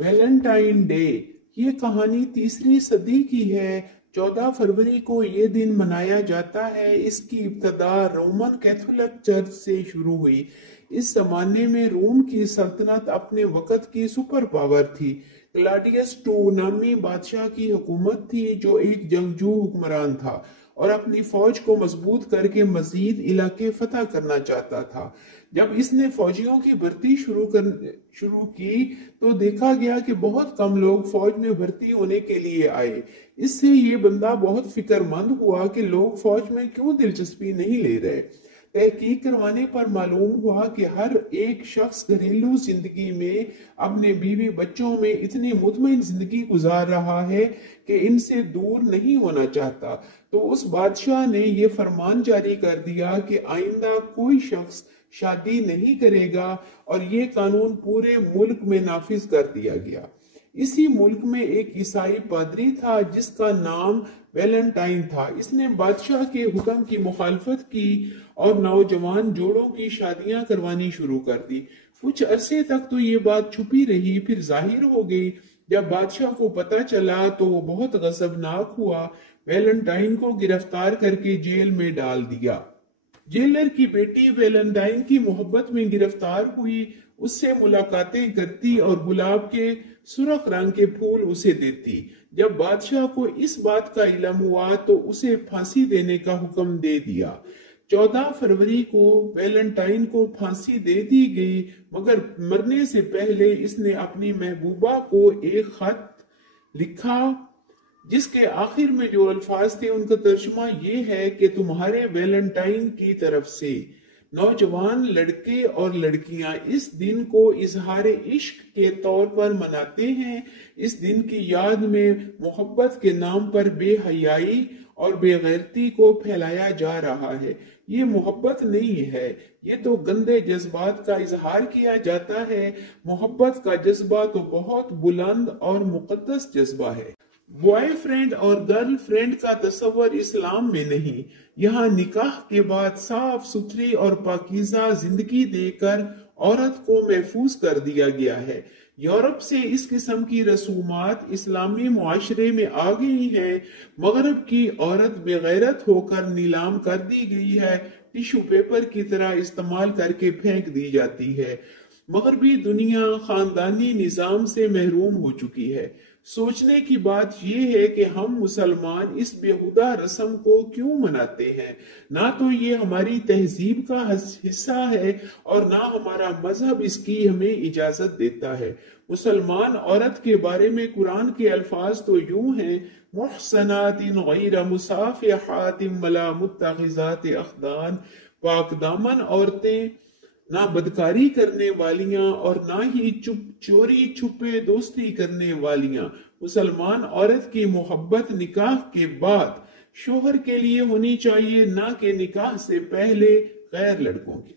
Valentine day یہ کہانی تیسری صدی کی ہے۔ 14 فروری کو یہ دن منایا جاتا ہے۔ اس کی ابتدا رومن کیتھولک چرچ سے شروع ہوئی۔ اس زمانے میں روم کی سلطنت اپنے وقت کی سپر پاور تھی۔ کلاڈیس II نامی بادشاہ کی حکومت تھی جو ایک جنگجو حکمران تھا اور اپنی فوج کو مضبوط کر کے مزید علاقے فتح کرنا چاہتا تھا۔ جب اس نے فوجیوں کی بھرتی شروع کی تو دیکھا گیا کہ بہت کم لوگ فوج میں بھرتی ہونے کے لیے آئے۔ اس سے یہ بندہ بہت فکر مند ہوا کہ لوگ فوج میں کیوں دلچسپی نہیں لے رہے۔ تحقیق کروانے پر معلوم ہوا کہ ہر ایک شخص گھریلو زندگی میں اپنے بیوی بچوں میں اتنی مطمئن زندگی گزار رہا ہے کہ ان سے دور نہیں ہونا چاہتا۔ تو اس بادشاہ نے یہ فرمان جاری کر دیا کہ آئندہ کوئی شخص شادی نہیں کرے گا اور یہ قانون پورے ملک میں نافذ کر دیا گیا۔ اسی ملک میں ایک عیسائی پادری تھا جس کا نام ویلنٹائن تھا۔ اس نے بادشاہ کے حکم کی مخالفت کی اور نوجوان جوڑوں کی شادیاں کروانی شروع کر دی۔ کچھ عرصے تک تو یہ بات چھپی رہی، پھر ظاہر ہو گئی۔ جب بادشاہ کو پتہ چلا تو وہ بہت غضبناک ہوا، ویلنٹائن کو گرفتار کر کے جیل میں ڈال دیا۔ جیلر کی بیٹی ویلنٹائن کی محبت میں گرفتار ہوئی، اس سے ملاقاتیں کرتی اور گلاب کے سرخ رنگ کے پھول اسے دیتی۔ جب بادشاہ کو اس بات کا علم ہوا تو اسے پھانسی دینے کا حکم دے دیا۔ 14 فروری کو ویلنٹائن کو پھانسی دے دی گئی، مگر مرنے سے پہلے اس نے اپنی محبوبہ کو ایک خط لکھا جس کے آخر میں جو الفاظ تھے ان کا ترجمہ یہ ہے کہ تمہارے ویلنٹائن کی طرف سے۔ نوجوان لڑکے اور لڑکیاں اس دن کو اظہار عشق کے طور پر مناتے ہیں۔ اس دن کی یاد میں محبت کے نام پر بے حیائی اور بے غیرتی کو پھیلایا جا رہا ہے۔ یہ محبت نہیں ہے، یہ تو گندے جذبات کا اظہار کیا جاتا ہے۔ محبت کا جذبہ تو بہت بلند اور مقدس جذبہ ہے۔ بوائے فرینڈ اور گرل فرینڈ کا تصور اسلام میں نہیں۔ یہاں نکاح کے بعد صاف ستھری اور پاکیزہ زندگی دے کر عورت کو محفوظ کر دیا گیا ہے۔ یورپ سے اس قسم کی رسومات اسلامی معاشرے میں آ گئی ہیں۔ مغرب کی عورت بے غیرت ہو کر نیلام کر دی گئی ہے، ٹیشو پیپر کی طرح استعمال کر کے پھینک دی جاتی ہے۔ مغربی دنیا خاندانی نظام سے محروم ہو چکی ہے۔ سوچنے کی بات یہ ہے کہ ہم مسلمان اس بیہودہ رسم کو کیوں مناتے ہیں؟ نہ تو یہ ہماری تہذیب کا حصہ ہے اور نہ ہمارا مذہب اس کی ہمیں اجازت دیتا ہے۔ مسلمان عورت کے بارے میں قرآن کے الفاظ تو یوں ہیں: محصنات غیر مصافحات ولا متخذات اخدان، پاک دامن عورتیں، نہ بدکاری کرنے والیاں اور نہ ہی چوری چھپے دوستی کرنے والیاں۔ مسلمان عورت کی محبت نکاح کے بعد شوہر کے لیے ہونی چاہیے، نہ کہ نکاح سے پہلے غیر لڑکوں کی۔